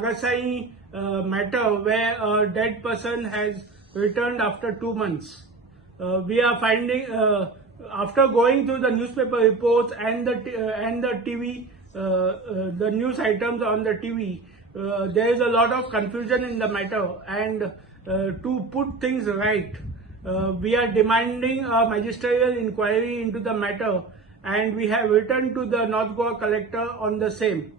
Agassaim matter where a dead person has returned after 2 months. We are finding, after going through the newspaper reports and the TV, the news items on the TV, there is a lot of confusion in the matter, and to put things right, we are demanding a magisterial inquiry into the matter, and we have written to the North Goa collector on the same.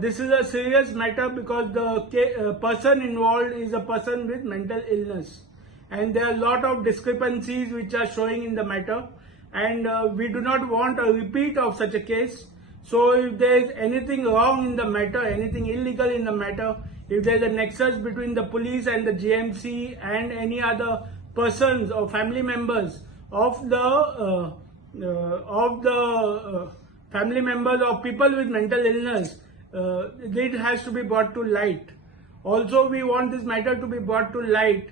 This is a serious matter because the person involved is a person with mental illness, and there are a lot of discrepancies which are showing in the matter, and we do not want a repeat of such a case. So if there is anything wrong in the matter, anything illegal in the matter, if there is a nexus between the police and the GMC and any other persons or family members of the family members of people with mental illness, it has to be brought to light. Also, we want this matter to be brought to light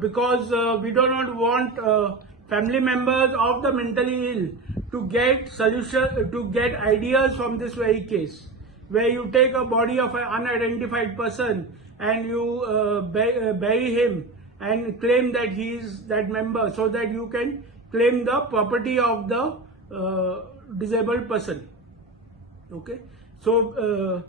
because we do not want family members of the mentally ill to get ideas from this very case, where you take a body of an unidentified person and you bury him and claim that he is that member, so that you can claim the property of the disabled person. Okay, so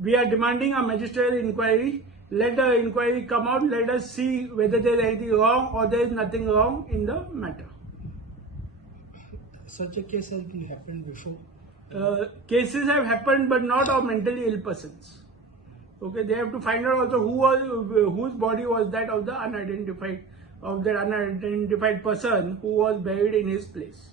we are demanding a magisterial inquiry. Let the inquiry come out. Let us see whether there is anything wrong or there is nothing wrong in the matter. Such a case has been happened before. Cases have happened, but not of mentally ill persons. Okay, they have to find out also whose body was that of the unidentified person who was buried in his place.